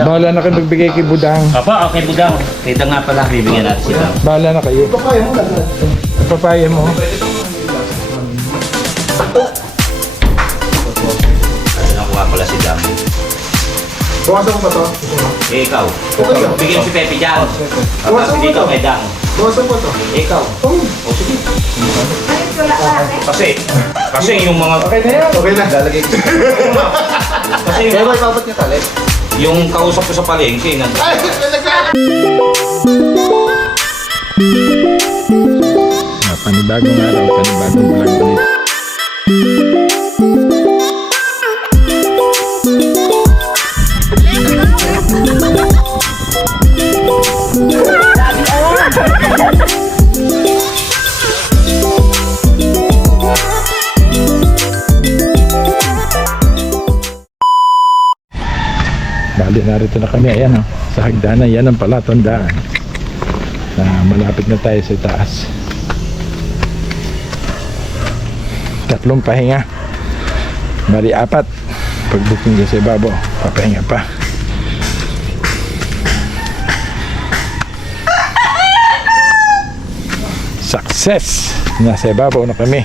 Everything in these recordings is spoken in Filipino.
Bahala na kayo magbigay kay Budang. Apa, okay Budang. Kita nga pala, bibigyan natin sila. Bahala na kayo. Papaya mo. Ano nakuha pala si Dam. Bawasan mo ba ito? Eh, ikaw. Okay. Bigyan si Pepe dyan. Bawasan mo Dito ito. kay Dang. Bawasan mo ito. Ikaw. O sige. Kasi yung mga... Okay na yan. Okay na. Lalagay ko. Kasi Kaya ba ipapat niya tali? yung kausap ko sa palengke, Ay! Naglalagay! Panibagong araw, panibagong vlog ulit. Bali, narito na kami. Ayan, sa hagdanan. Yan ang palatandaan na malapit na tayo sa taas. Tatlong pahinga. Bali, 4. Pag-booking dyan sa ibabaw, papahinga pa. Success! Nasa ibabaw na kami.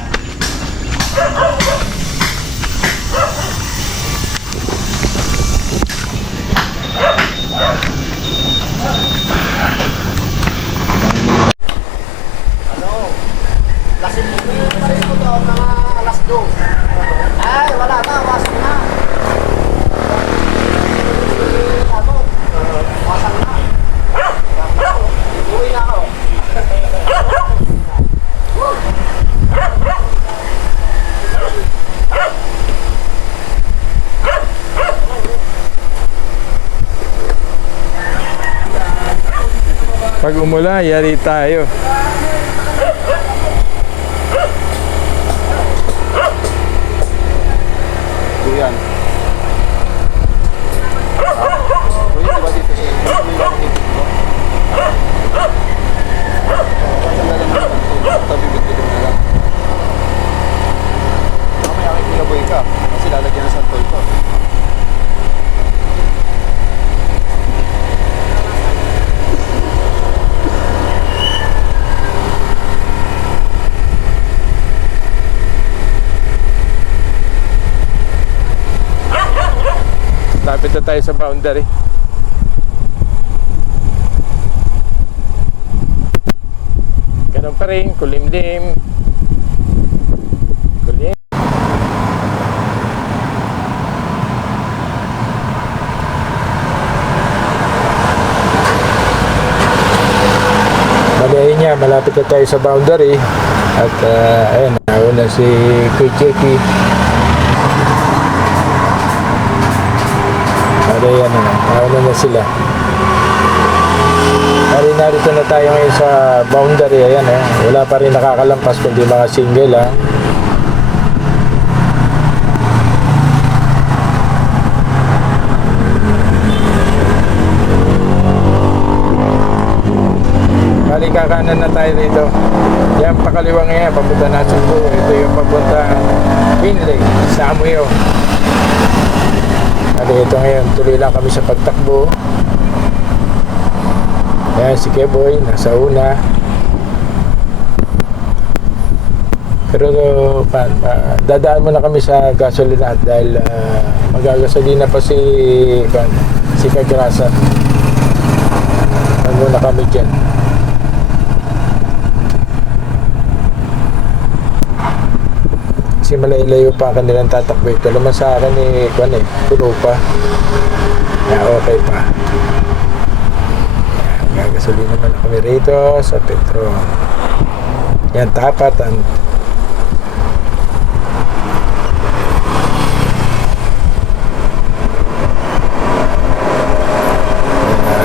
Pag umula, yari tayo. Kuyan. Kuyan, diba dito siya? May lang dito ko. Saan na lang naman? Tabi dito na lang. Mamaya may pinaboy ka. Kasi lalagyan ng santol ko. Lapit na tayo sa boundary. Ganun pa rin, kulimlim. Kulim. Malayin niya, malapit na tayo sa boundary. At ayun, nauna si Kuya Jackie. Ayan na, nauna na sila. Narito na tayo ngayon sa boundary. Ayan, wala pa rin nakakalampas kundi mga single. Bali, kakanan na tayo dito. Yan, pakaliwa ngayon, papunta na Subo. Ito yung papunta Pinley, Samuyo. At ito ngayon, tuloy lang kami sa pagtakbo. Ayan, si Keboy, nasa una. Pero dadaan muna kami sa gasolina dahil magagasolina pa si Kagrasa. Muna kami dyan. Kasi malayo pa ang kanilang tatakbo. Ito naman sa akin puno pa. Okay pa. Gagasolina naman kami rito sa Petro. Yan, tapatan.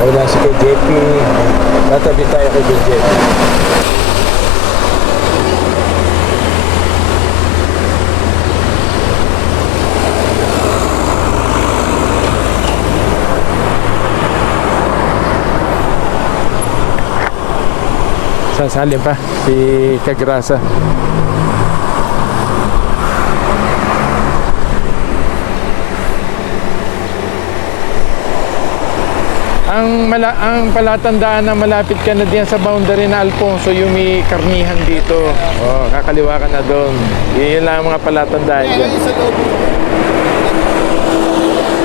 Wala si kay JP. Tatabi tayo kay JP. Sasalin pa si Kagrasa. Ang palatandaan na malapit ka na diyan sa boundary na Alfonso, yung may karnihan dito. Oh, kakaliwa ka na doon. Yun lang ang mga palatandaan dyan.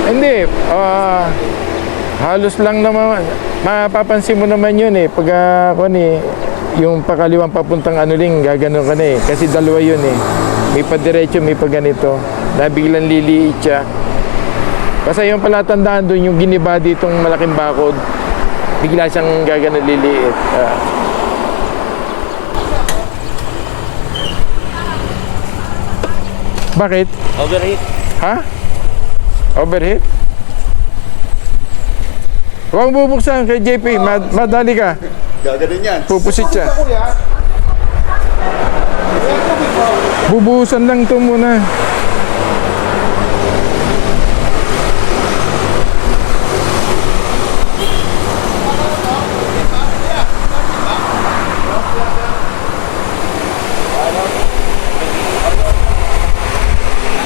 Hindi, halos lang naman. Mapapansin mo naman yun eh. Pag yung pakaliwang papuntang gaganon ka na eh. Kasi dalawa yun eh. May padiretso, may paganito. Na biglang liliit siya. Kasi yung palatandaan doon, yung giniba ditong malaking bakod, bigla siyang gaganon liliit. Bakit? Overheat. Ha? Overheat? Huwag bubuksan kay JP, madali ka. Gaganin yan. Pupusit siya. Bubuhusan lang ito muna.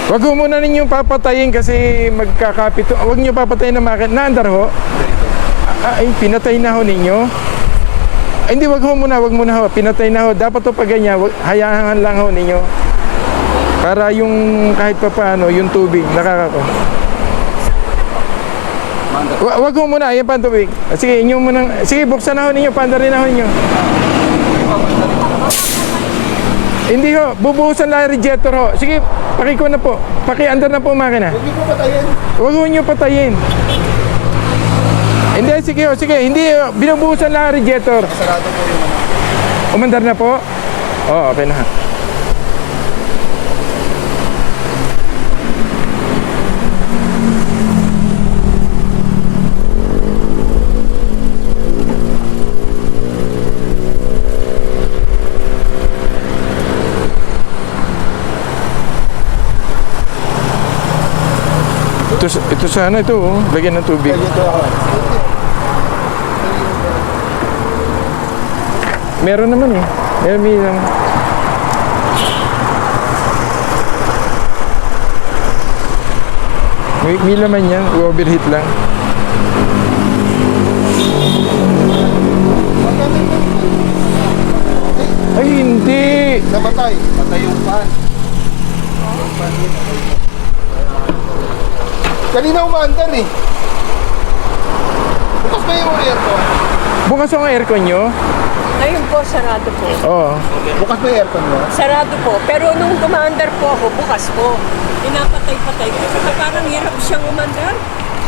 Wag ho muna ninyong papatayin kasi magkakapito. Wag niyo papatayin na makina. Naandar ho? Ay, pinatay na ho ninyo. Ay, hindi, wag muna ho. Pinatay na ho. Dapat ho pag ganyan, hayaan lang ho ninyo. Para yung kahit pa paano, yung tubig, nakakako. Wag ho muna, ayan pa ang tubig. Sige, inyo muna. Sige, buksan na ho ninyo, pandarin na ho ninyo. Hindi ho, bubuhusan lang radiator ho. Sige, pakiko na po. Paki-under na po ang makina. Huwag niyo po patayin. Huwag ho nyo patayin. Hindi, sige ho, sige. Hindi, binubuhusan lang ang radiator. Sarado po yung Umandar na po? Oo, okay na. Ito sana ito, oh. Lagyan ng tubig. Meron naman eh. May lang. May laman yan. Overheat lang. Ay, hindi. namatay. Patay yung fan. Kanina umaandar eh. Bukas ba yung aircon? Bukas ang aircon nyo? Ngayon po, sarado po. Oo. Bukas ba yung aircon mo? Sarado po. Pero nung dumaandar po ako, bukas po. Pinapatay-patay ko. Saka parang hirap siyang umandar.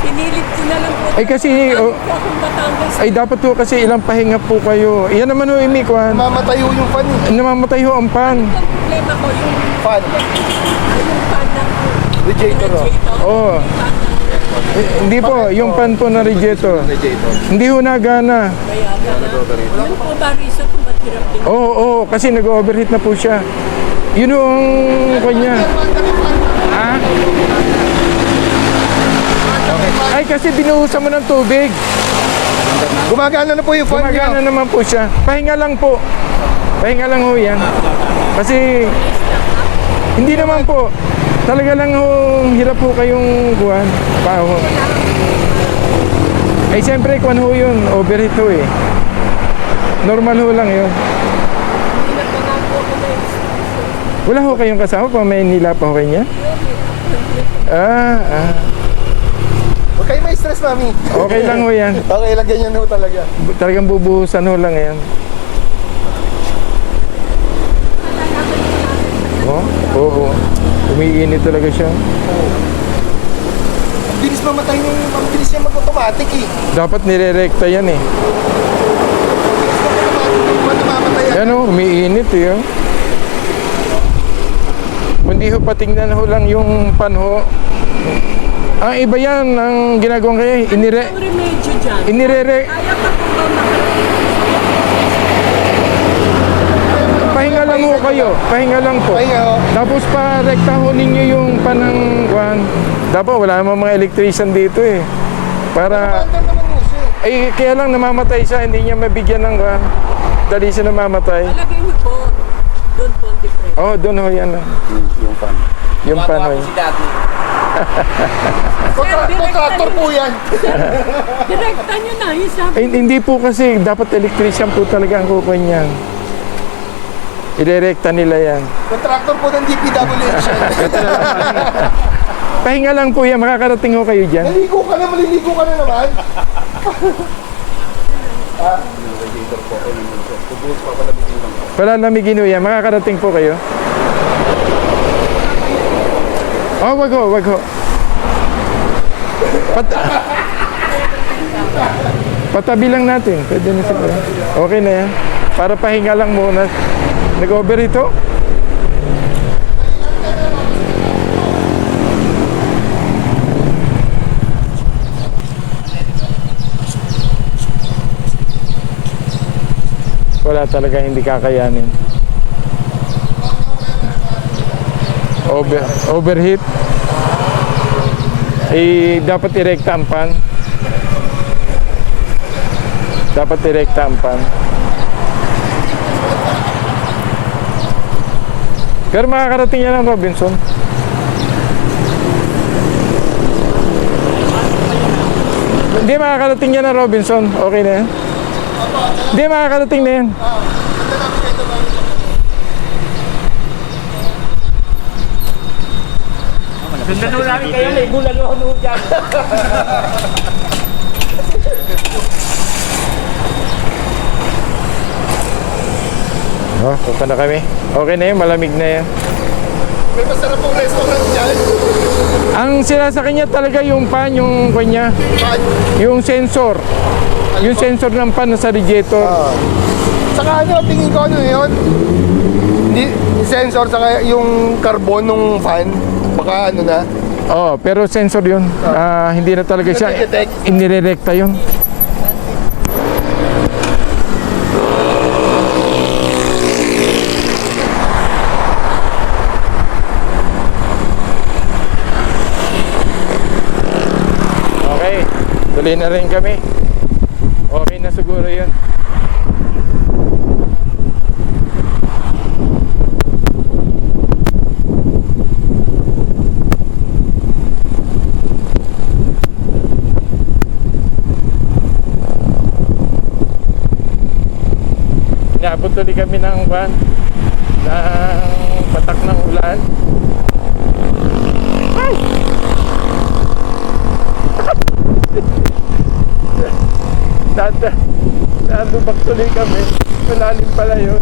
Pinilit ko na lang po. Ay, kasi, Bago po akong Batangas. Ay dapat po kasi ilang pahinga po kayo. Iyan naman ho, Imi, Kwan. Mamatay yung fan eh. Namamatay ho ang pan. Ang problema ko, yung Fan. pan ng Radiator oh. radiator. Oo. Hindi po, yung pan po na radiator. Radiator. Hindi ho nagana. Kaya gana. Yun po ba reason kung ba't hirap din? Oo, kasi nag-overheat na po siya. Yun ho ang kanya. Ha? Ay, kasi binuhusan mo ng tubig. Gumagana na po yung fan Gumagana niya. naman po siya. Pahinga lang po. Pahinga lang ho yan. Kasi, hindi naman po. Talaga lang ho, hirap ho kayong kuhan. Paho. Ay, siyempre, kuhan ho yun. Overheat ho eh. Normal ho lang yun. Hirap na nga po ako na Wala ho kayong kasama pa may nila pa ho kanya? Huwag kayo may stress, mami. Okay lang ho yan. Okay lang, ganyan ho talaga. Talagang bubuhusan ho lang yan. Oh, oo. Umiinit talaga siya. Ang bilis mamatay yung, ang bilis niya mag-automatic eh. Dapat nire-recta yan eh. Mamatay yan. Yan ho, umiinit eh. Oh. Hindi ho, patingnan ho lang yung pan ho. Ang iba yan, ang ginagawang kaya, ang remedyo dyan. inire Kaya pa po ba pahinga lang ho kayo, pahinga lang po. Pahinga ho. Tapos pa rekta ho ninyo yung panang kuhan. Dapat wala namang mga electrician dito eh. Para, Maandar naman mo siya eh. kaya lang namamatay siya, hindi niya mabigyan ng kuhan. Dali siya namamatay. Alagay niyo po, doon po ang difference. Oh, doon ho yan. Yung fan. Yung pan ho. Contractor po yan. Direkta niyo na. sabi Hindi po kasi, dapat electrician po talaga ang kukuha niyan. Irerekta nila yan. Contractor po ng DPWH. Pahinga lang po yan, makakarating ho kayo dyan. Naligo ka na, maliligo ka na naman. Palalamigin ho yan, makakarating po kayo. Oh, wag ho, wag ho. Patabi lang natin. Pwede na siguro. Okay na yan. Para pahinga lang muna. Nag-over ito? Wala talaga, hindi kakayanin. Overheat. Dapat irekta ang pan. Dapat direkta ang pan. Pero makakarating yan ang Robinson. Hindi makakarating yan ang Robinson. Okay na yan. Hindi makakarating na yan. Sundan mo namin kayo, may bulalo ako noon dyan. Oh, punta na kami. Okay na yan, malamig na yan. May masarap pong restaurant dyan. Ang sinasakyan niya talaga yung pan, yung kanya, yung sensor. Yung sensor ng pan sa radiator. Saka ano, tingin ko ano yun? Hindi, sensor, saka yung carbon ng fan. Baka ano na. Oh, pero sensor yun. Hindi na talaga siya. Nade-detect. Inirerekta yun. Okay. Tuloy na rin kami. Okay na siguro yun. Inaabot tuloy kami ng patak ng ulan. Ay! Nadubak tuloy kami. Malalim pala yun.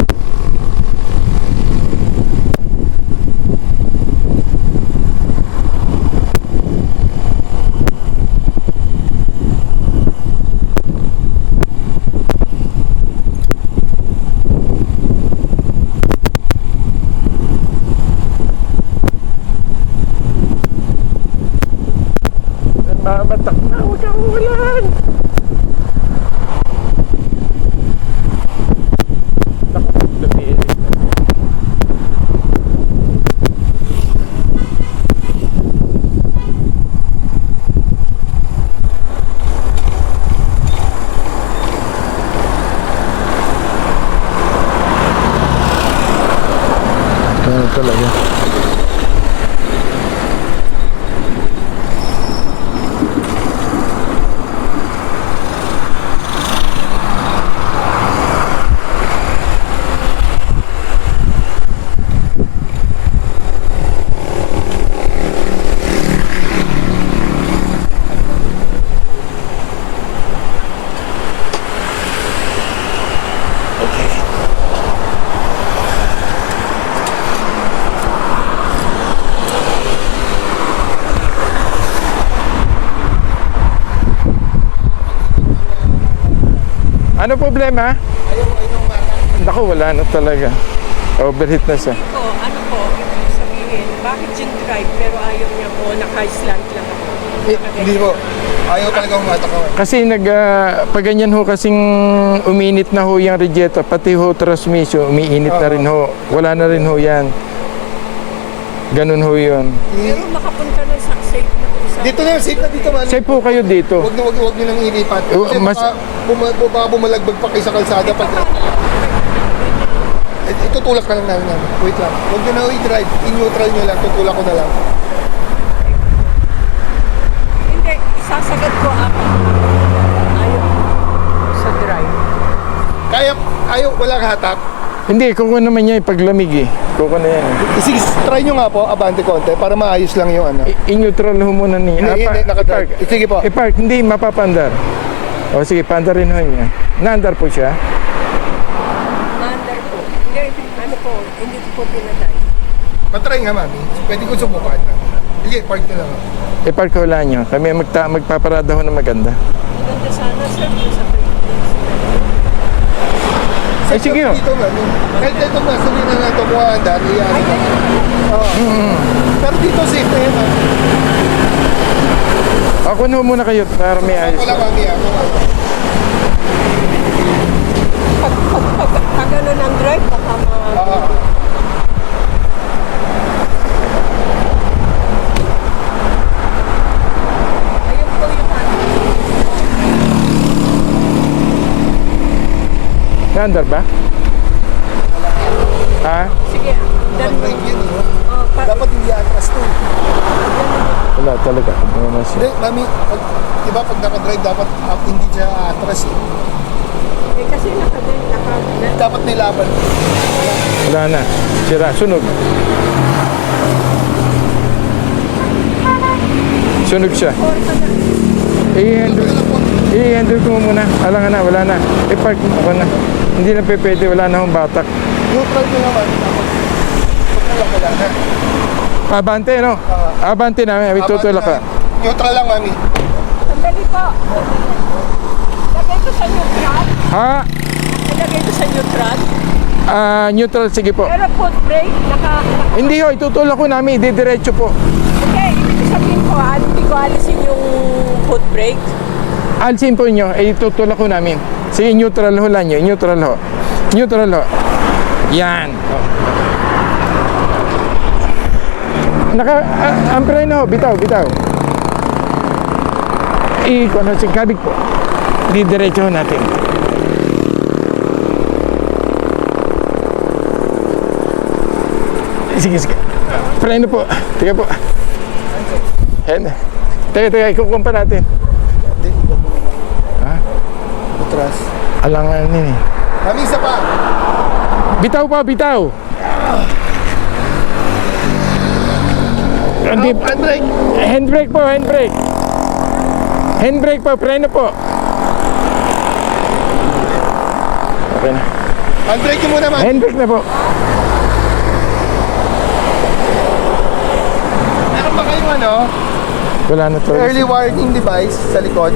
Namatak na, huwag kang ulan. Naku, lumiilig na. Ano talaga? Ano problema? Naku, wala na talaga. Overheat na siya. ko, ano po, ibig sabihin, bakit yung drive pero ayaw niya po, naka-slant lang ako. Hindi po. Ayaw talaga umatak ako. Kasi pag ganyan ho kasing uminit na ho yung radiator, pati ho transmission, umiinit na rin ho. Wala na rin ho yan. Ganun ho yun. Pero makapunta na sa safe na po sa... Dito na, safe na dito man. Safe po kayo dito. Huwag nyo nang ilipat. Kasi baka bumalagbag pa kayo sa kalsada pag... Itutulak ka lang namin. Wait lang. Huwag nyo na i-drive. In-neutral nyo lang. Tutulak ko na lang. Hindi, isasagat ko ako. Ayaw. Ayaw, walang hatak. Hindi, kukuha naman niya ipaglamig eh. Kukuha na yan. Sige, try nyo nga po, abante konti, para maayos lang yung ano. I-neutral ho muna niya. Hindi, nakadrive. Sige po. I-park, hindi, mapapandar. O sige, pandarin ho niya. Naandar po siya. Maandar po. Hindi, ano po, hindi ko po pinatay. Matry nga, mami. Pwede ko subukan. Sige, park na lang. I-park ho lang niyo. Kami magpaparada ho na maganda. Maganda sana, sir, kung sa Philippines. Ay, sige ho. Dito, mami. Kahit dito nga, sabihin na natin kung ang dati. Pero dito safe na yun, mami. Ako na ho muna kayo para may ayos. Wala, mami. Pag ano ng drive, baka ayun po yung ano. Naandar ba? Ha? Sige, dan mo. Drive yun, eh. Oh, Dapat hindi atras to. Wala talaga. Wala siya. Hindi, mami. Diba pag nakadrive, dapat hindi siya atras eh. eh, kasi Dapat nilaban. Wala na. Sira. Sunog. Sunog siya. I-handle ko muna. Alang na, wala na. I-park mo ako na. Hindi na pwede, wala na akong batak. Neutral ko naman. Tapos, wala na. Abante, no? Abante namin. May tutulak ka. Neutral lang, mami. Sandali po. Lagay ko sa neutral. Ha? Lagay ko sa neutral. Neutral, sige po. Pero foot brake, Hindi ho, itutulak ko namin. Didiretso po. Okay, ibig sabihin ko, hindi ko alisin yung foot brake. Alsin po nyo, itutulak ko namin. Sige, neutral ho lang nyo. Neutral ho. Neutral ho. Yan. Ang preno ho, bitaw. Ano, si kabig po. Didiretso ho natin. Sige. Preno po. Tiga po. Teka, ikukumpa natin. Ha? Atras. Alangan eh. Mami, isa pa. Bitaw pa, bitaw. Hindi, Handbrake. handbrake po, handbrake. Handbrake po, preno po. Okay na. Handbrake mo naman. Handbrake na po. Meron ba kayong ano? Wala na to. Early warning device sa likod?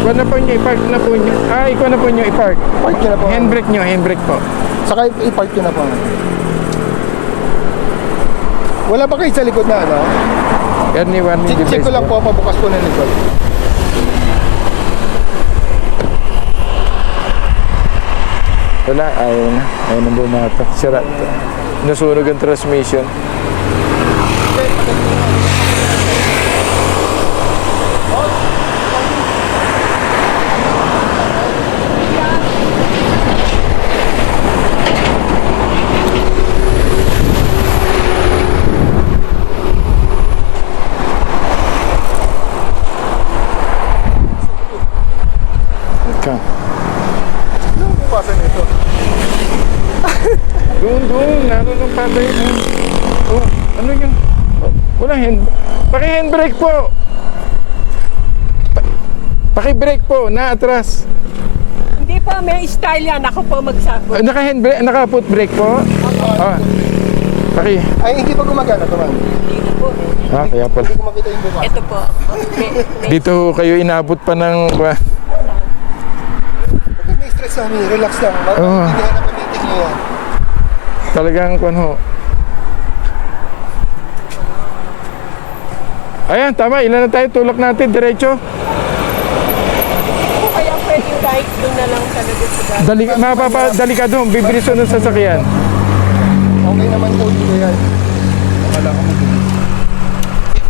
Ikaw na po nyo, i-park na po nyo. Ikaw na po nyo, i-park. Park nyo na po. Handbrake nyo, handbrake po. Saka i-park nyo na po. Wala ba kayo sa likod na ano? Early warning device Check ko lang po, pabukas po ng likod. Wala, ayaw na. Ayaw na bumatak. Sira. Nasunog ang transmission. Ikaw. Ano ang bukasan nito? Doon, naroon ang patay. Oh, ano yun? Wala paki-handbrake po. Paki-brake po, naatras. Hindi po, may style yan. Ako po magsakot. Naka-handbrake, naka-foot brake po. Paki. Ay, hindi pa gumagana ito, ma'am. Hindi na po. Kaya pala. Hindi ko makita yung bukas. Ito po. Dito kayo inabot pa ng... Okay, may stress namin. Relax lang. Oo. Hindi na meeting nyo yan. Talagang kung ho. Ayan, tama. Ilan na tayo? Tulak natin, diretso. O kaya pwede kahit doon na lang talaga sa dati. Delikado. Bibilis ng sasakyan. Okay naman po dito yan. Wala ka mo.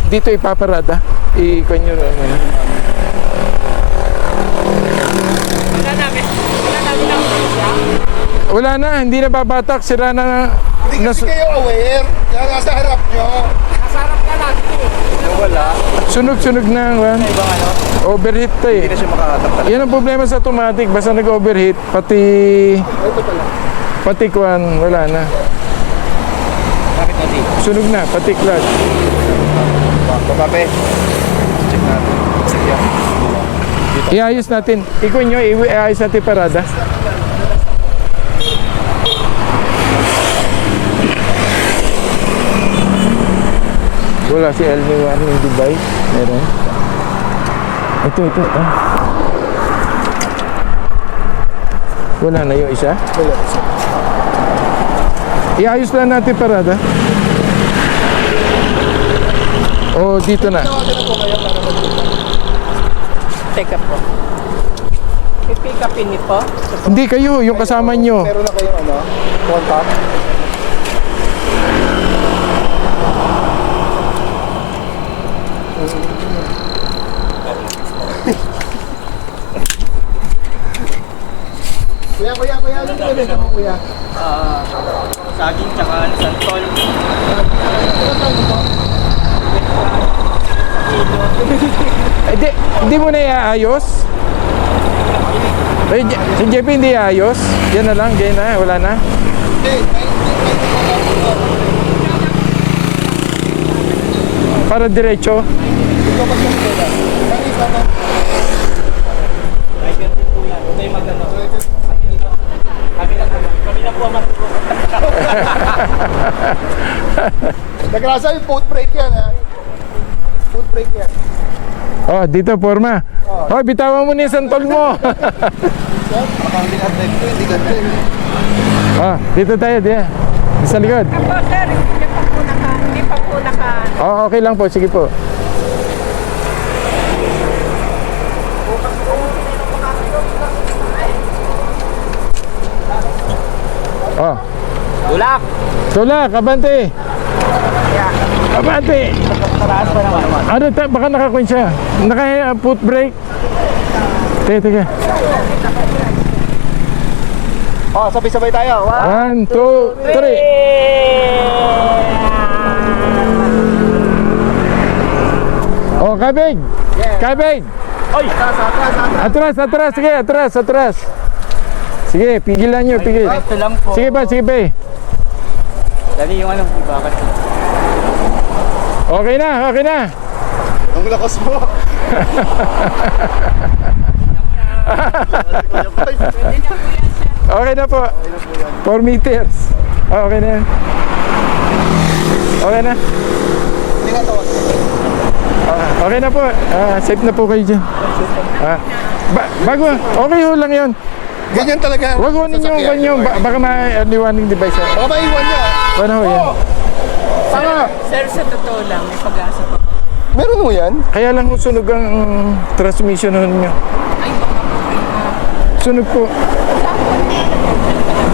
Dito ipaparada. Ikon nyo na. Wala na, hindi na babatak. Sira na. Hindi kasi kayo aware. Kaya nasa harap nyo. Kasarap na lang. Wala. Sunog-sunog na. Ibang ano? Overheat to Hindi eh. na siya makakatak talaga. Yan ang problema sa automatic. Basta nag-overheat, pati Ito pala. pati kwan, wala na. Bakit natin? Sunog na, pati clutch. Babape. Check natin. Yeah. Iayos natin. Ikon nyo, iayos natin parada. Wala si Elmi warning device. Meron. Ito. Ah. Wala na yung isa. Wala. Iayos lang natin parada. O dito na. Teka po. I-pick upin niyo po. Hindi kayo, yung kasama nyo. Meron na kayong ano, contact. Kuya, ano yung bibenta mo, kuya? Saging tsaka santol. Hindi mo na iaayos? Si JP hindi iaayos? Yan na lang, ganyan na, wala na. Para diretso. May magano. Kami na po ang matulog. Nagrasa yung foot brake yan, ha? Foot brake yan. Oh, dito forma. Oh, bitawan mo na yung santol mo. Parang hindi natin ito, hindi ganito. Ah, dito tayo, diyan. Sa likod. Apo, sir, hindi pa po naka. Oh, okay lang po, sige po. Oh, Tulak! tulak, abante. Abante. Taraas pa naman. Ano, baka nakakuin siya. Naka-foot brake. Teka. Oh, sabay-sabay tayo. 1, 2, 3. Oh, kabig. Kabig. Oy! Atras. Sige, atras. Sige, pigilan nyo, pigil. Ito lang po. Sige ba. Dali yung ano, iba kasi. Okay na. Ang lakas mo. Okay na po. 4 meters. Oh, okay na yan. Okay na. Hindi nga to. Okay na po. Safe na po kayo dyan. Bago, okay ho lang yun. Ganyan talaga. Huwag ho ninyo, baka ma-early device. Baka maiwan niya. Ano ho yan? Sir, sa totoo lang, may pag-asa pa. Meron mo yan? Kaya lang ho sunog ang transmission ho ninyo. Ay, baka po kayo na. Sunog po.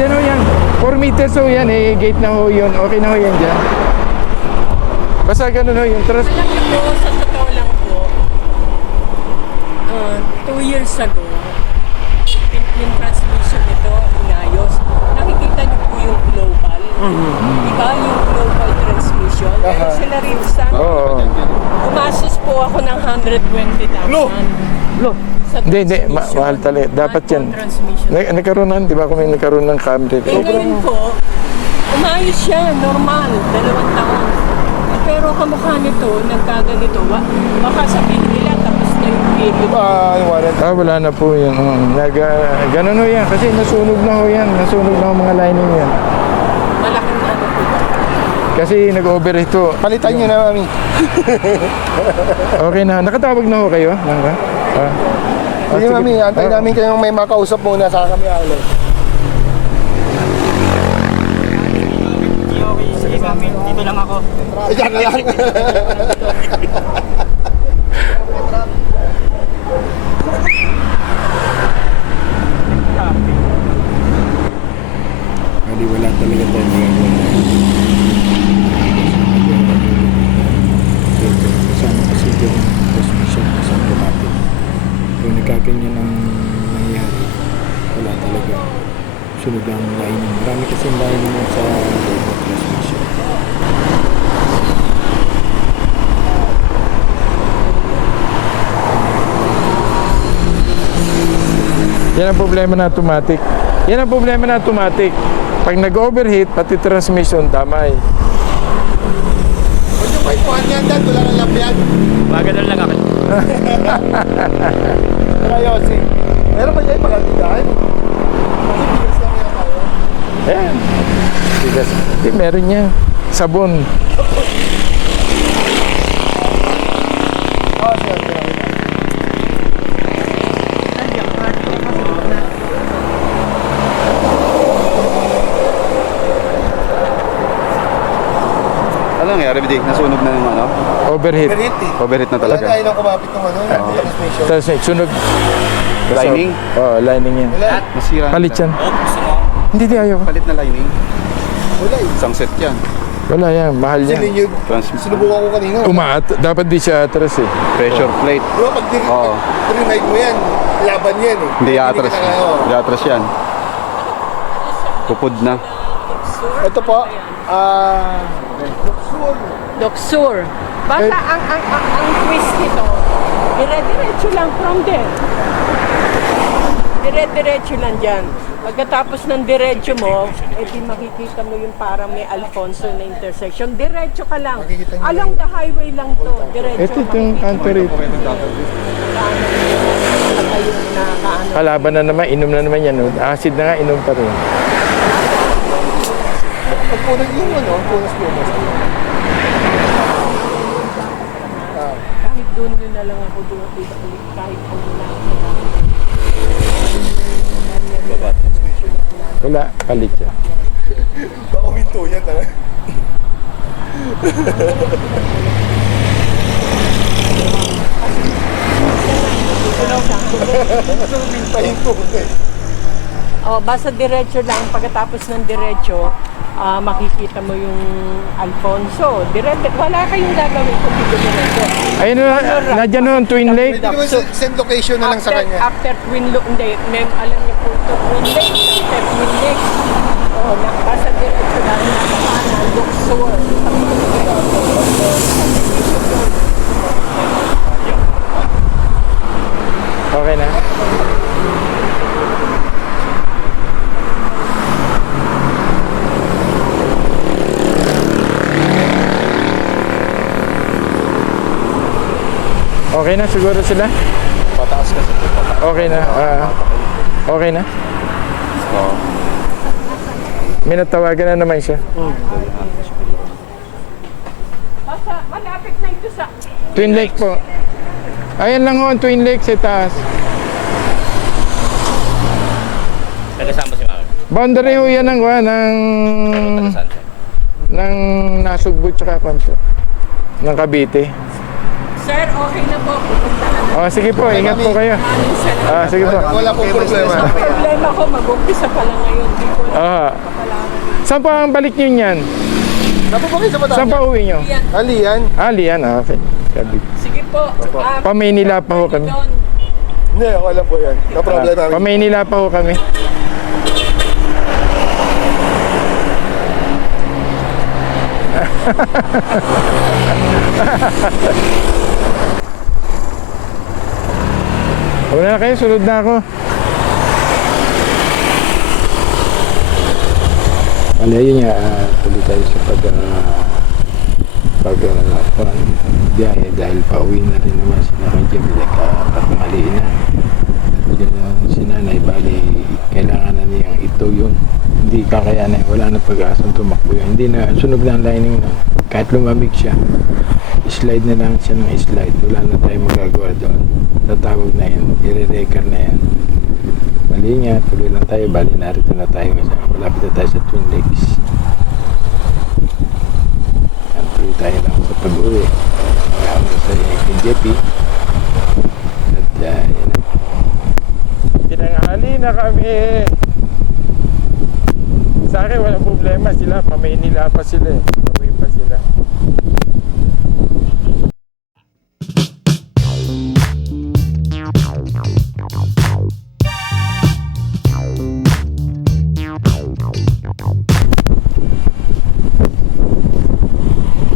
Then ho yan. 4 meters ho yan eh. Gate na ho yun. Okay na ho yan dyan. Basta ganun ho yung Alam niyo po, sa totoo lang po, 2 years ago, yung transmission nito, inayos. Nakikita niyo po yung global. Diba yung global transmission? Pero sila rin sa Oo. Umasos po ako ng 120,000. Sa Hindi. transmission. Mahal talaga. Dapat yan. Manual transmission. Nagkaroon na, di ba kung may nagkaroon ng Camry? Eh ngayon po, umayos siya, normal, 2 taon. Pero kamukha nito, nagkaganito, baka sabihin nila tapos na yung period. Warranty. Wala na po yun. Ganun ho yan. Kasi nasunog na ho yan. Nasunog na ho mga lining yan. Malaking ano po. Kasi nag-overheat ho. Palitan nyo na, mami. Okay na. Nakatawag na ho kayo? Nangka? Sige, mami. Antay namin kayong may makausap muna sa kami alo. Okay, sige mami, dito lang ako. Diyan ka lang. Hindi, wala talaga tayo magagawa. Kasama kasi yung transmission sa automatic. Kung nagkaganyan ang nangyayari, wala talaga. Sunog ang lining. Marami kasi lining sa transmission. Yan ang problema na automatic. Yan ang problema na automatic. Pag nag-overheat, pati transmission, damay. Huwag yung may puhan yan, Dad. Wala kang lampian. Mga ganun lang ako. Ayos eh. Meron ba dyan yung pagkakitahan? Kasi bigas lang yan tayo. Ayan. Bigas. Di, meron niya. Sabon. Oo, siya. Ano nangyari, Bidi? Nasunog na yung ano? Overheat. Overheat eh. Overheat na Wala talaga. tayo nang kumapit ng ano, yung transmission. Tapos sunog. Lining? Oo, lining yan. Wala. Nasira. na Palit siya. yan. Hindi, di ayaw. Palit na lining. Wala eh. Isang set yan. Wala yan. Mahal Kasi yan. ninyo, sinubukan ko kanina. Dapat di siya atras eh. Pressure plate. Di ba pag Oo. ride mo yan, laban yan eh. Hindi atras. ka na kaya, oh. Hindi atras yan. Pupud na. Ito po, Luxor. Basta ang twist nito, dire-diretso lang from there. Dire-diretso lang dyan. Pagkatapos ng diretso mo, di makikita mo yung parang may Alfonso na intersection. Diretso ka lang. Makikita niyo Along the highway lang to. Diretso. Ito yung kanto rito. Kalaban na naman, inom na naman yan. No? Acid na nga, inom pa rin. pagpunod yung ano, punas-punas. Kahit doon na lang ako doon, kahit kung na ako. Wala, palit siya. Baka minto yan talaga. Pahinto eh. Oh, basta diretso lang. Pagkatapos ng diretso, makikita mo yung Alfonso. Wala kayong gagawin kung dito diretso. Ayun na, nadyan ho, Twin Lake. Hindi naman send location na lang sa kanya. After Twin Lake, hindi, alam niyo po ito, Twin Lake, after Twin Lake. Oh, basta diretso lang, nakakanan, Luxor. Okay na. Okay na siguro sila? Pataas kasi ito. Okay na. Okay na? Oo. May natawagan na naman siya. Basta malapit na ito sa... Twin Lake po. Ayan lang ho, ang Twin Lake sa taas. Taga-saan ba si Mama? Boundary ho yan ng Taga-saan siya? ng Nasugbu tsaka Panto. Ng Cavite. Sir, okay na po. Pupuntahan na. Sige po, ingat po kayo. Maraming salamat. Sige po. Wala pong problema. Ang problema ko, mag-umpisa pa lang ngayon. Di ko lang Saan pa ang balik niyo niyan? Napapakit sa Batangas. Saan pa uwi niyo? yan. Alian. Lian. Okay. Cavite. Sige po. Pa Maynila pa ho kami. Doon. Hindi, wala po yan. Na-problem namin. Pa Maynila pa ho kami. Wala na kayo, sunod na ako. Ano yun nga, tuloy tayo sa biyahe dahil pauwi na rin naman si Nanay Jamie nagkapatamaliin na. Diyan na si Nanay, bali kailangan na niyang ito yun. Hindi kakayanin, wala na pag-asang tumakbo yun. Hindi na, sunog na ang lining na. Kahit lumamig siya, slide na lang siya ng slide. Wala na tayong magagawa doon. Tatawag na yan, i-re-record na yan. Mali nga, tuloy lang tayo. Bali narito na tayo. Malapit na tayo sa Twin Lakes. Yan, tuloy tayo lang sa pag-uwi. Maraming sa JP. At yan. Tinanghali na kami. Sa akin walang problema sila. Pamaynila pa sila eh. Pauwi pa sila.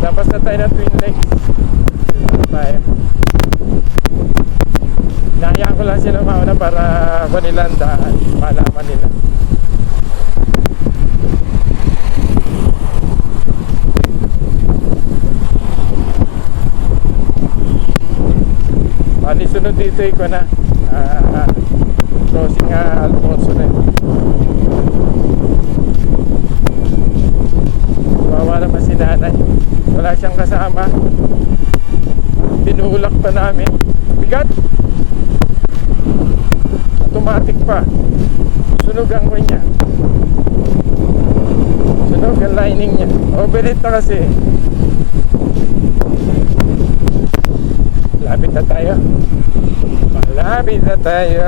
Tapos na tayo ng Twin Lakes. Dito na tayo. Hayaan ko lang sila mauna para kanilang daan, malaman nila. Bali sunod dito ko na crossing Alfonso na. Bawa naman si nanay, wala siyang kasama, tinulak pa namin, bigat, automatic pa, sunog ang coin niya, sunog ang lining niya, overheat na kasi. Malapit na tayo. Malapit na tayo.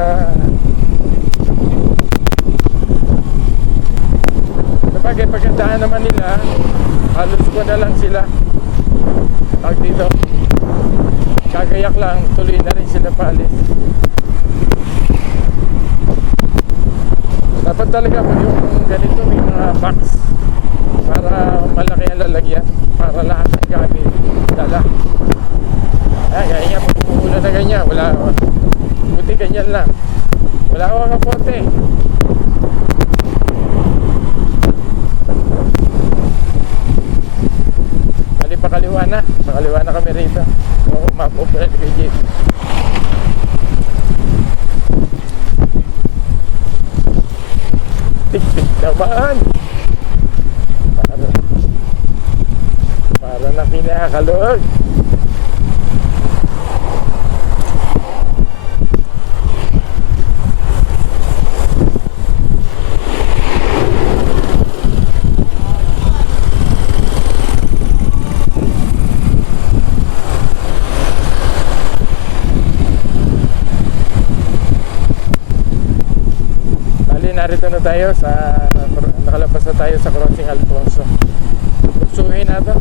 Kapag pagkandaan naman nila, halos ko na lang sila. Tag dito. Kagayak lang, tuloy na rin sila paalis. Dapat talaga po yung ganito may mga box para malaki ang lalagyan, para lahat ng gamit dala. Ay, ganyan, pagpupulo na ganyan, wala, buti ganyan lang, wala akong kapote. Bali pakaliwa na kami rito. Ako map-operate kay JP. Tik-tik naman, para na kinakalog. Narito na tayo sa nakalabas na tayo sa crossing Alfonso. Suhin na to.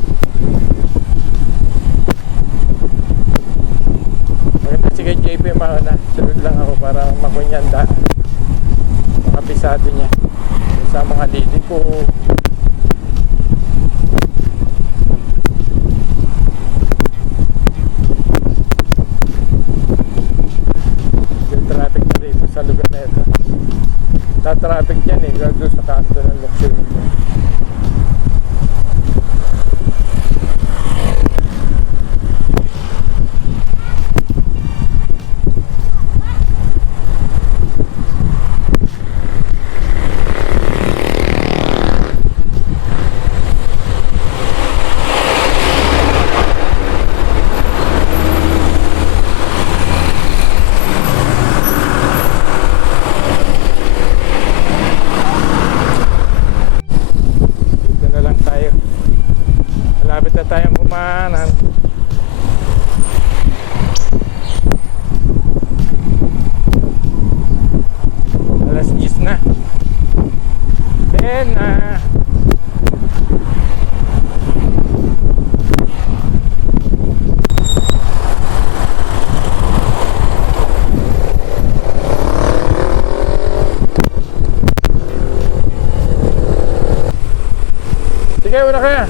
Maganda si kay JP mauna. Sunod lang ako para makunyanda. Makapisado niya sa mga lidi ko. Yung traffic na dito sa lugar na ito. Traffic yan eh, doon sa kanto ng Luxor. Malapit na tayong kumanan. Alas 10 na. 10 na. Sige, una kaya.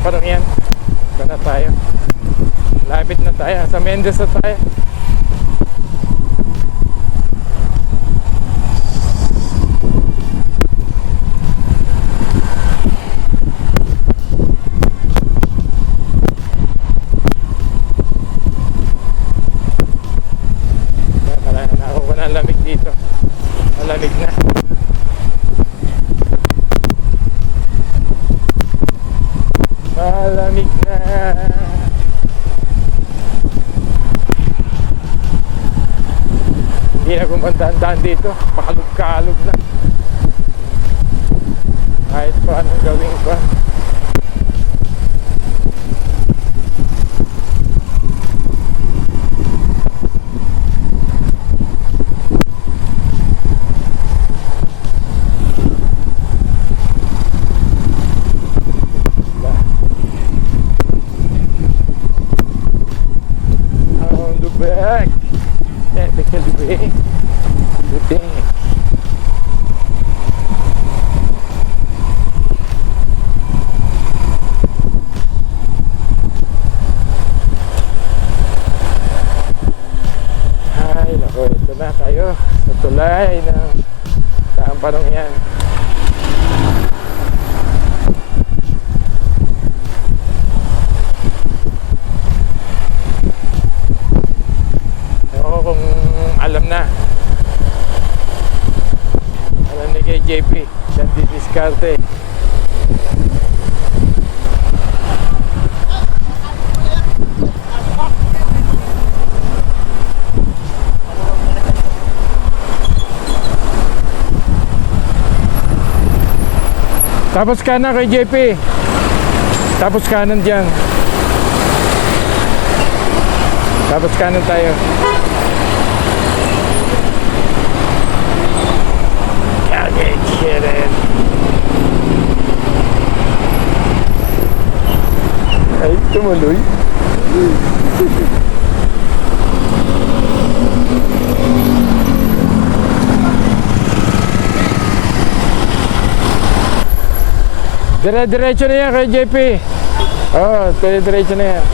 Parang yan. Ito na tayo. Lapit na tayo. Sa Mendes na tayo. Nakako ko na ang lamig dito. Malamig na. Malamig na. Hindi na gumandaan dito. Pakalog-kalog na. Kahit pa anong gawin pa. Ay, na. Saan parang yan. Oo, kung alam na. Alam ni kay JP. Nandidiskarte. Tapos kanan kay JP. Tapos kanan dyan. Tapos kanan tayo. Kage kidding. Ay, tumuloy. Dire-diretso na yan kay JP. Oo, dire-diretso na yan.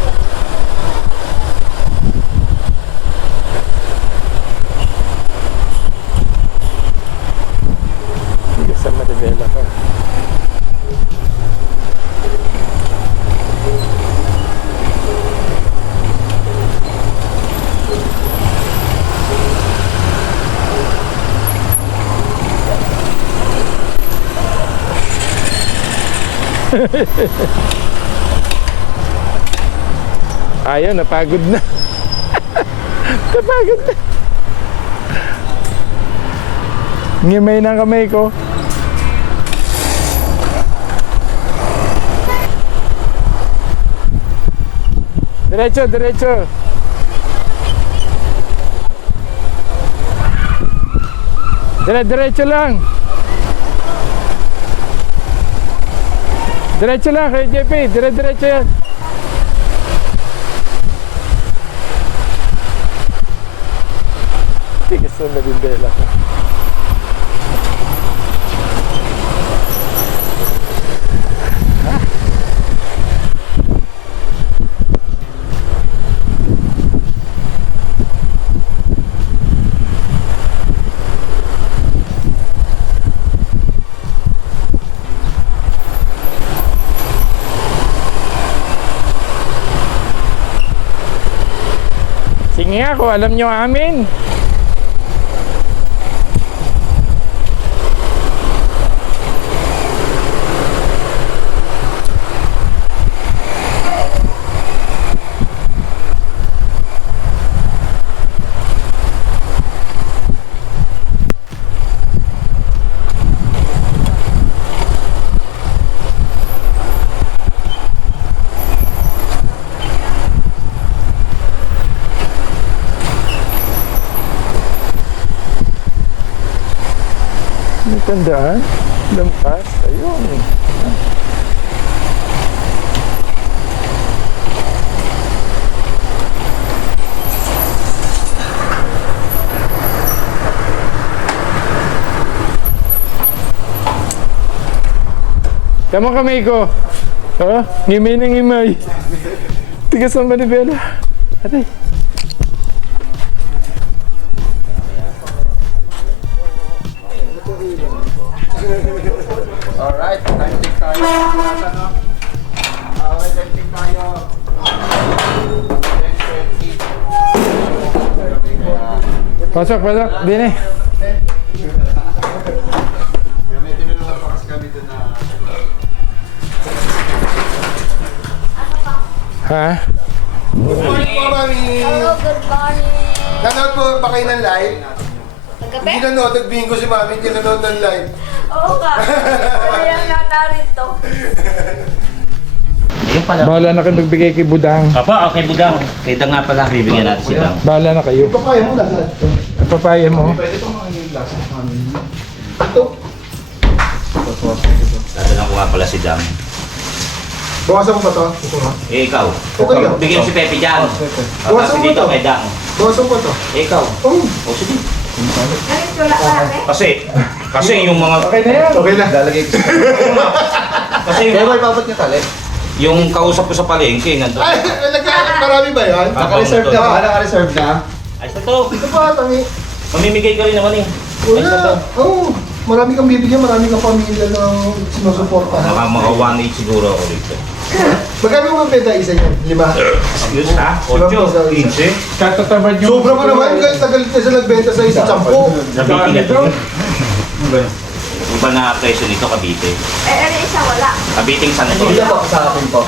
Hindi sa madibela ko. Ayaw, napagod na. Napagod na. Ngimay ng kamay ko. Diretso, diretso. Diretso lang. Diretso lang kay JP, diretso yan. Tigas na nabindela ka. Sige nga, kung alam nyo amin. Tandaan, lampas, ayun. Tama kamay ko. Oh, ngimay ng ngimay. Tigas ang manibela. Atay. Alright, time check tayo. Okay, time check tayo. 10:20. Pasok. Dine. Gamitin nyo lang pakas kami doon na... Ha? Good morning po, Mami. Hello, good morning. Nanood po ba kayo ng live? Kagabi? Hindi nanood, nagbingo si Mami, hindi nanood ng live. Oo ka. Wala yung nanarito. Ayun pala. Bahala na kayo magbigay kay Budang. Papa, okay, Budang. Kaya nga pala, bibigyan natin si Dang. Bahala na kayo. Papaya mo lahat. Papaya mo. Pwede pa mga yung lasa ng amin. Ito. Dadalang ko nga pala si Dang. Bawasan mo ba ito? Ito nga. Eh, ikaw. Okay lang. Bigyan mo si Pepe dyan. Buwasan Tapos mo dito to. kay Dang. Bawasan mo ito. Eh, ikaw. Oh. O, sige. Bakit wala ka rin? Kasi yung mga... Okay na yan. Okay na. Lalagay ko sa... Kasi Kaya ba ibabot niya tali? yung kausap ko sa palengke, nandun. Ay, marami ba yan? Ah. Naka-reserve na ba? Naka-reserve na? Ay, sa to. Ito pa, Tangi. Mamimigay ka rin naman eh. Wala. Oo. Marami kang bibigyan, marami kang pamilya na sinusuportahan. Mga 1.8 siguro ako dito. Magkano mo benta isa niyan? 5? Yun ha? 8, 15. Katatabad yung... Sobra mo naman, kahit tagalit na siya nagbenta sa isa, 10. Nabiti na ito. Iba na presyo nito, Cavite. ano isa wala? Cabiting San Hindi Antonio. po sa akin po.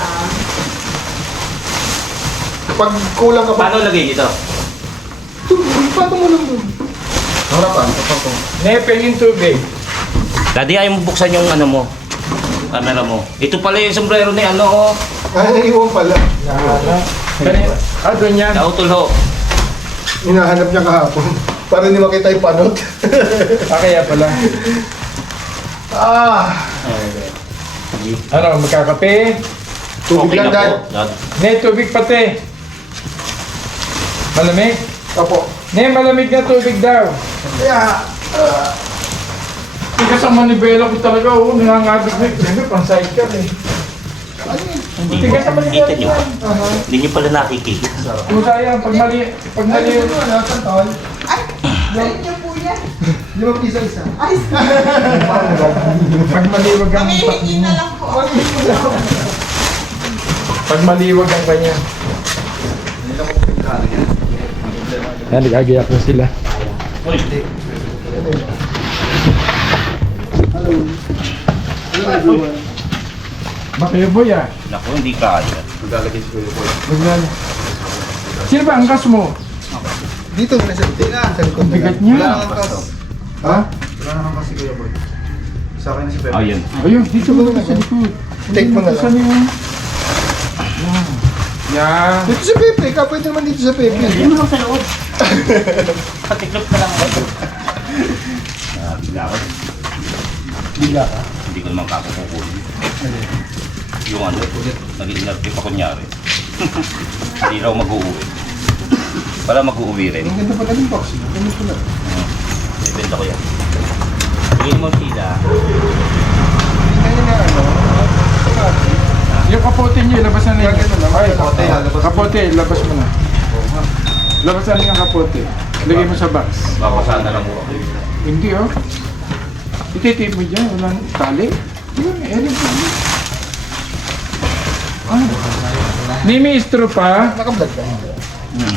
Pag kulang ka pa, Paano lagay nito? paano mo lang doon? Harapan, kapag po. Nepel yung tubig. Daddy, ayaw mo buksan yung ano mo. Camera mo. Ito pala yung sombrero ni ano, oh. Ay, naiwan pala. Doon yan. Nautol ho. Hinahanap niya kahapon. Para hindi makita yung panot. Kaya pala. Ano, magkakape? Tubig lang, Dad. Dad. Ne, tubig pati. Malamig? Opo. Ne, malamig na tubig daw. Kaya, Tigas ang manibela ko talaga, oh. Nangangabig na. Siyempre, pang-sidecar eh. Hindi Tigas ang manibela Kita nyo. ko. Hindi nyo pala nakikita. Kung sayang, pag mali yun. limang piso isa. Pag maliwag ang... Pag maliwag ang kanya. Yan, nagagayak na sila. Uy, Bakit boy ah? naku, hindi kaya. Maglalagay si Kuya po. Maglala. Sino ba ang kas mo? Dito na siya. Dito na. Sa likod Ang na bigat lang. niya. Wala nang kas. Ha? Wala nang kas si Kuya Boy. Sa akin na si Pepe. Ayun. Ayun, dito mo na sa likod. Take mo na lang. Saan yun? Yan. Dito sa Pepe. Pwede naman dito sa Pepe. Hindi mo lang sa loob. Patiklop ka lang. Bigla ko. Bigla ka. Hindi ko naman kakukunin. Yung ano, nag-iinarti pa kunyari. Hindi raw mag-uuwi. Para mag-uuwi rin. Ang ganda pala ng box. Ang ganda pala. Ibenta ko yan. Bigyan mo sila. Tingnan niya ano. Yung kapote niyo, labasan na yun. Gagano lang. Ay, Kapote, lalabas. kapote, labas mo na. Labasan yung kapote. Lagay mo sa box. Babasahan na lang mo. Hindi oh. Ititip mo dyan, walang tali. Yun, eri pa. May maestro pa. Nakablog ka.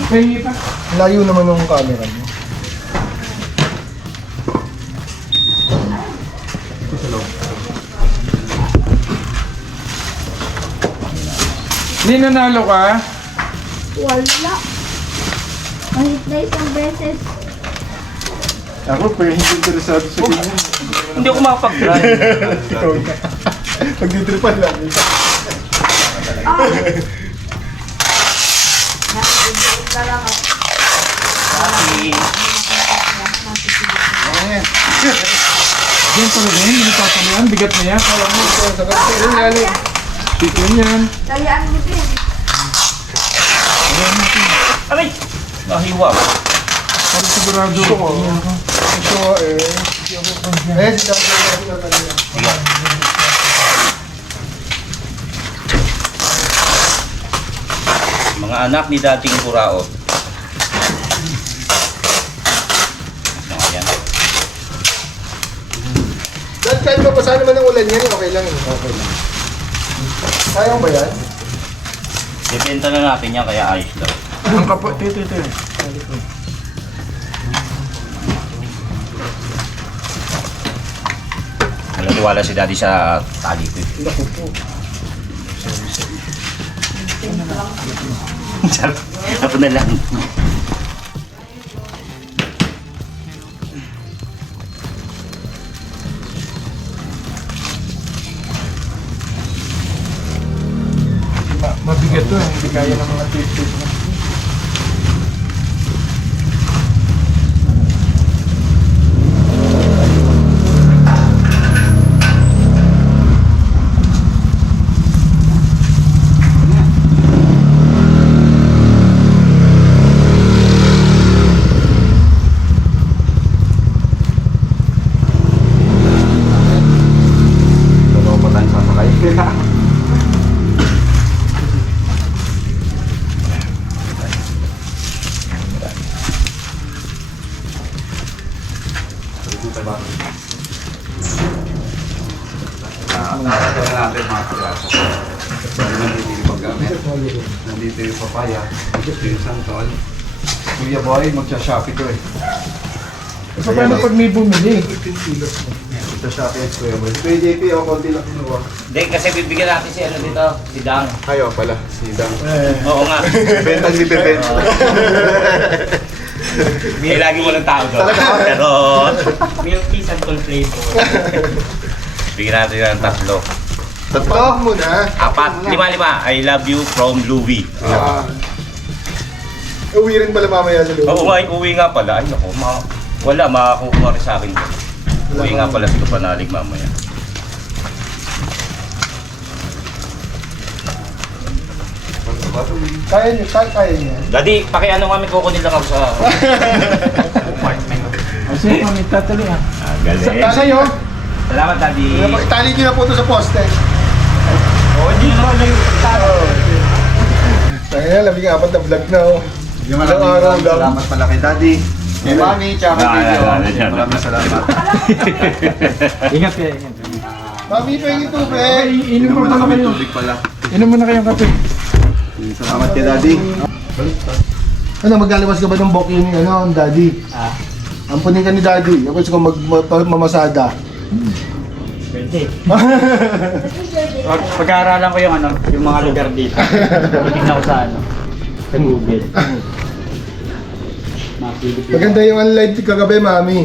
May pa. Layo naman ng camera mo. Hindi nanalo ka. Wala. Kahit na isang beses. Ako, pag hindi interesado sa ganyan. Hindi ako makapag-drive. Pagditripan lang. Nakikita na lang ako. Yan talaga yun, hindi napapalayan. Bigat na yan. Kala mo, Sa kasi rin yan eh. chicken yan. Tayaan mo din. Aray! Nahiwa. Para sigurado. Ito eh. Eh, si Dr. na kanina. Sige. Mga anak ni dating Kuraot. Mga yan. Dahil kahit mapasa naman ng ulan yan, okay lang. Okay lang. Kaya mo ba yan? Ibenta na natin yan kaya ayos daw. Ang kapote, ito. Nalatiwala si daddy sa tali ko. Sarap. Ako na lang. Mabigat to, hindi kaya ng mga tip-tip na. Totoo pa tayong sasakay. natin mga piraso. Nandito yung paggamit. Nandito yung papaya. Nandito yung santol. Kuya Boy, magsha-shopee to eh. So, paano pag may bumili? Magsha-shopee si Kuya Boy. Kuya JP, ako konti lang kinuha. Hindi, kasi bibigyan natin si ano dito, si Dang. Ayaw pala, si Dang. Oo nga. Bentang si Bebent. May lagi walang tao doon. Pero, Milk tea sample flavor. bigyan natin ng tatlo. Tatlo muna. 4, 5. I love you from Louie. Uwi rin pala mamaya sa Oo nga, uwi nga pala. Ay, naku, wala, makakukuha rin sa akin. Uwi nga pala si Kapanalig mamaya. Kaya niya. Daddy, pakiano kami kukunin lang ako sa apartment. Kasi kami tatuloy ah. Galing. Sa'yo, Salamat, Daddy. itali nyo na po ito sa poste. Oo, hindi naman lang yung Kaya labing apat na vlog na oh. Yung Ilang araw lang. salamat pala kay Daddy. Kay Mami, tsaka kay Video. Maraming salamat. Ingat kayo, ingat. Mami, pengi tubig. Inom mo pala kayo. Tubig pala. Inom mo na kayong kape. Salamat kay Daddy. Ano, maglalabas ka ba ng bokeh ni ano, Daddy? Ampunin ka ni Daddy. Ako gusto ko mamasada. Pwede. Pag-aaralan ko yung ano, yung mga lugar dito. Tingnan ko sa ano, sa Google. Mga Philippines. Maganda yung live kagabi, Mami.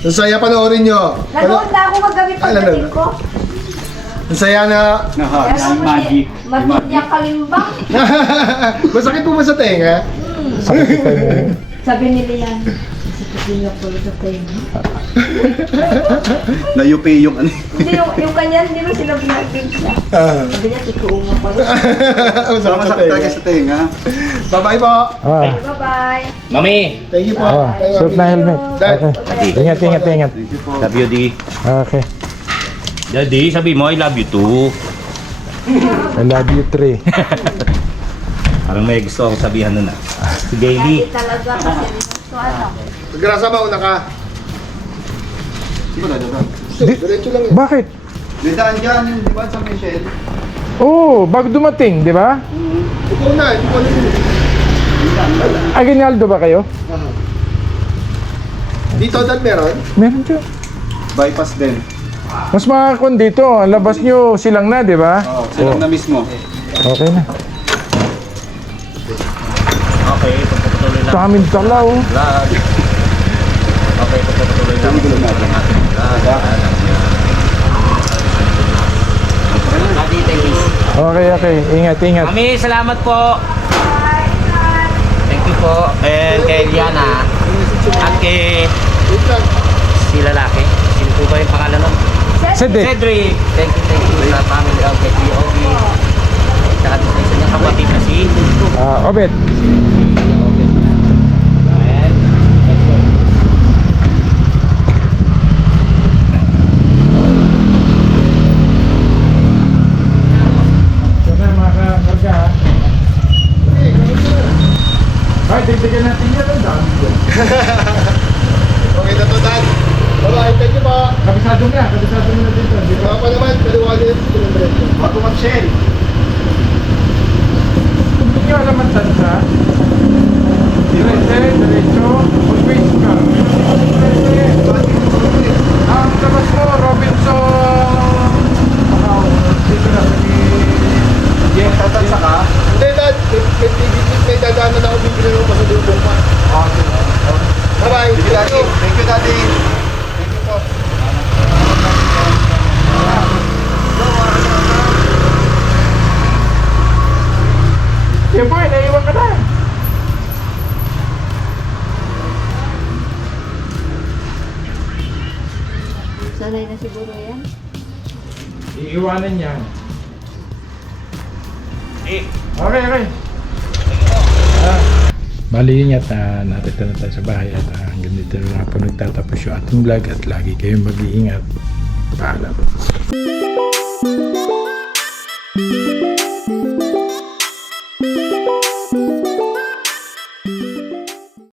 Ang saya panoorin nyo. Nanood na ako magabi pagdating ko. Ang saya na. Naha, yung magic. Matindi ang kalimbang. Masakit po ba sa tenga? Sabi nila yan. Sasabihin nga pala sa tenga. Na-UP yung ano. Hindi, yung kanya, hindi mo sila binabigla. Sabi niya, totoo nga pala. Masakit sa Masakit talaga tenga. sa tenga. Bye-bye po. Ah, Bye-bye. Mami, Thank you po. ah, Bye, suot na Mami. helmet. Dad. Okay. Ingat, ingat, ingat. Thank you po. love you, Di. Okay. Daddy, sabi mo, I love you too. I love you, 3. Parang may gusto akong sabihan nun ah. Si Gaily. Kasi talaga kasi gusto ano. Grasa mauna ka. Sige, Daddy. Diretso lang yun. Bakit? May daan dyan, yung di ba sa Michelle? Oo, bago dumating, di ba? Ikaw na, hindi ko alam yun. Aguinaldo ba kayo? Dito, Dad, meron? Meron dyan. Bypass din. Mas makakon dito. Ang labas nyo silang na, di ba? Oo, silang na mismo. Okay na. Okay, pagpapatuloy lang. Daming dalaw. Vlog. Okay, pagpapatuloy lang. Daddy, thank you. Okay, okay. Ingat, ingat. Mami, salamat po. Thank you po. And kay Liana. At kay Wait lang. si lalaki. Sino po ba yung pangalan nun? Sede. Cedric. Thank you sa family of kay Kuya Obi. Tsaka sa isa niyang kapatid na si Obet. And let's go. Ito na, mga kakarga. Ay, dagdagan natin yan. Ang dami yan. Okay na to, Dad. Bye-bye. Thank you po. Kabisado na dito. Di ba? Baka pa naman, kaliwa din sa diretso. Bago mag-shell. Kung hindi nyo alam ang tansa, diretso, mag-waste ka. Ang labas mo, Robinson. Dito na, yes, Tatansa ka? Hindi, Dad. May dadaan na ako bibili ng pasalubong pa. Bye-bye. Thank you, Daddy. Thank you, Daddy. Thank you po. Yan po, naiwan ka na. Sanay na siguro yan. Iiwanan yan. Eh, Okay, okay. Bali yun at natito na tayo sa bahay at hanggang dito na po nagtatapos yung ating vlog at lagi kayong mag-iingat. Paalam.